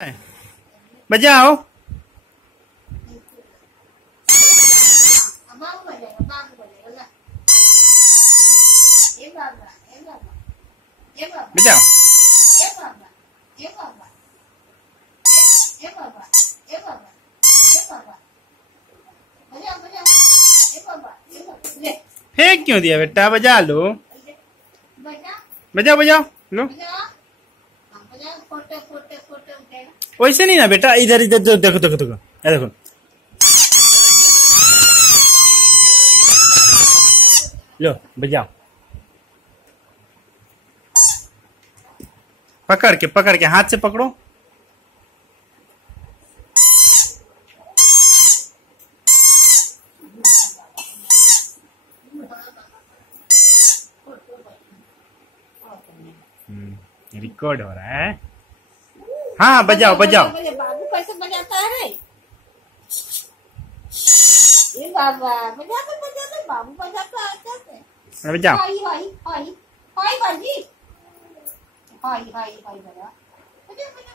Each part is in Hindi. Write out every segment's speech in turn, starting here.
बजाओ। बजाओ। फेंक क्यों दिया बेटा? बजा लो। बजाओ बजाओ लो। वैसे नहीं ना बेटा, इधर इधर जो देखो देखो देखो, ये देखो। लो बजाओ। पकड़ के हाथ से पकड़ो। रिकॉर्ड हो रहा है। हाँ बजाओ बजाओ। बाबू कैसे बजाता है? ये बाबा बजाते बाबू बजाता है। बजाओ। हाय हाय हाय हाय बाजी। हाय हाय हाय बजा बजा बजा।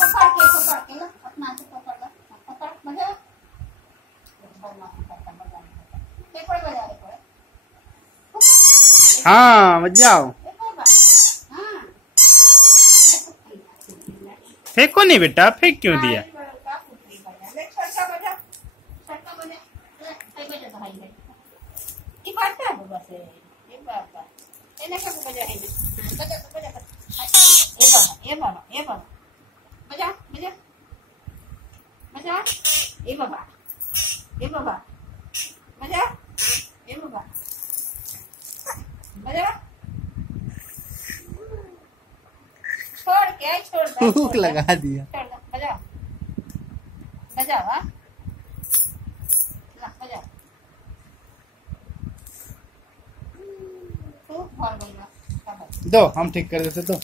पकड़ के ला, अपना से पकड़ ला, पकड़ बजा। बजा रे। हाँ बजाओ। फेंको नहीं बेटा, फेंक क्यों दिया? छोड़ लगा दिया। बजाओ बजाओ। बजाओ दो हम ठीक कर देते तो।